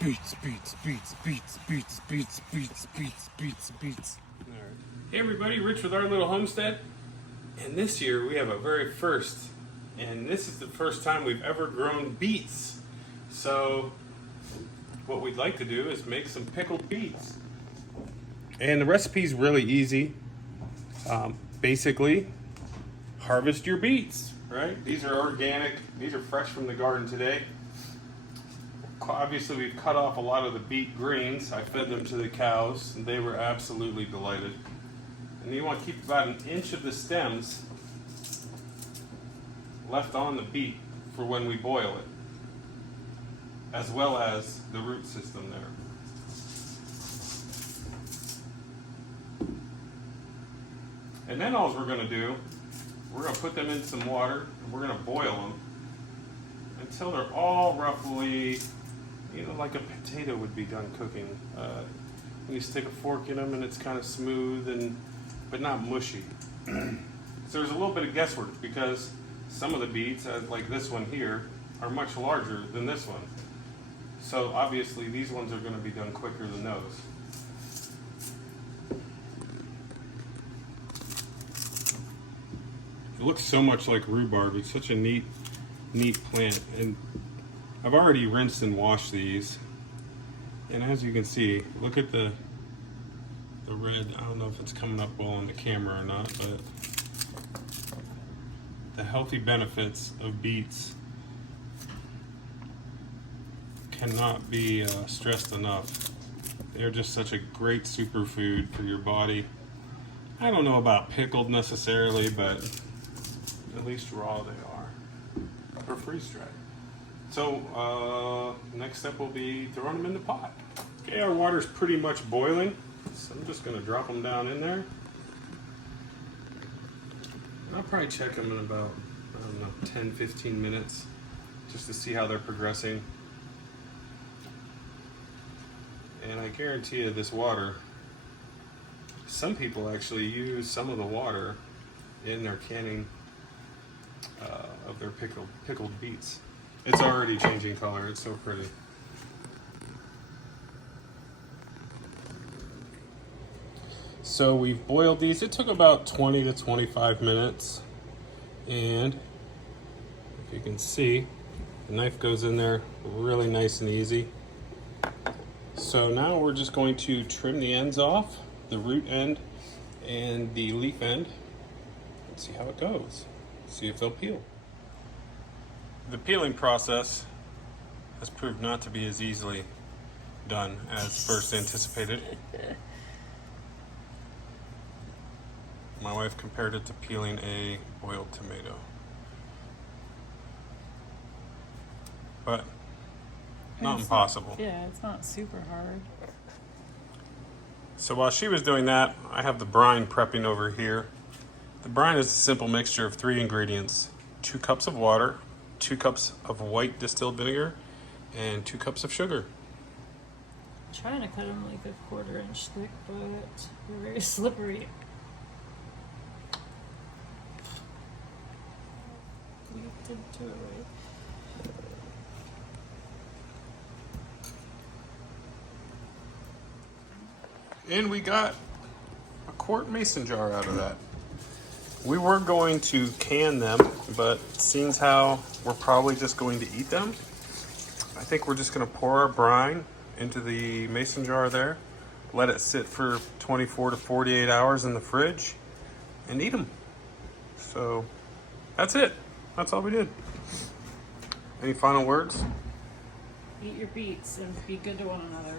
beets, beets, beets, beets, beets, beets, beets, beets, beets, beets. All right. Hey everybody, Rich with our little homestead. And this year we have a very first. And this is the first time we've ever grown beets. So what we'd like to do is make some pickled beets. And the recipe's really easy. Basically, harvest your beets, right? These are organic. These are fresh from the garden today. Obviously, we've cut off a lot of the beet greens. I fed them to the cows, and they were absolutely delighted. And you want to keep about an inch of the stems left on the beet for when we boil it, as well as the root system there. And then all we're going to do, we're going to put them in some water, and we're going to boil them until they're all roughly, like a potato would be done cooking. You stick a fork in them and it's kind of smooth, but not mushy. So there's a little bit of guesswork because some of the beets, like this one here, are much larger than this one. So obviously these ones are going to be done quicker than those. It looks so much like rhubarb. It's such a neat plant. And I've already rinsed and washed these. And as you can see, look at the red. I don't know if it's coming up well on the camera or not, but the healthy benefits of beets cannot be stressed enough. They're just such a great superfood for your body. I don't know about pickled necessarily, but at least raw they are, or freeze-dried. So next step will be throwing them in the pot. Okay, our water's pretty much boiling, so I'm just going to drop them down in there. I'll probably check them in about, 10-15 minutes, just to see how they're progressing. And I guarantee you this water, some people actually use some of the water in their canning of their pickled beets. It's already changing color. It's so pretty. So we've boiled these. It took about 20 to 25 minutes. And if you can see, the knife goes in there really nice and easy. So now we're just going to trim the ends off, the root end and the leaf end, and see how it goes. See if they'll peel. The peeling process has proved not to be as easily done as first anticipated. My wife compared it to peeling a boiled tomato. But not impossible. Yeah, it's not super hard. So while she was doing that, I have the brine prepping over here. The brine is a simple mixture of 3 ingredients: 2 cups of water, 2 cups of white distilled vinegar, and 2 cups of sugar. I'm trying to cut them like a 1/4 inch thick, but they're very slippery. You did do it right. And we got a quart mason jar out of that. We were going to can them, but seeing how we're probably just going to eat them, I think we're just going to pour our brine into the mason jar there, let it sit for 24 to 48 hours in the fridge, and eat them. So that's it. That's all we did. Any final words? Eat your beets and be good to one another.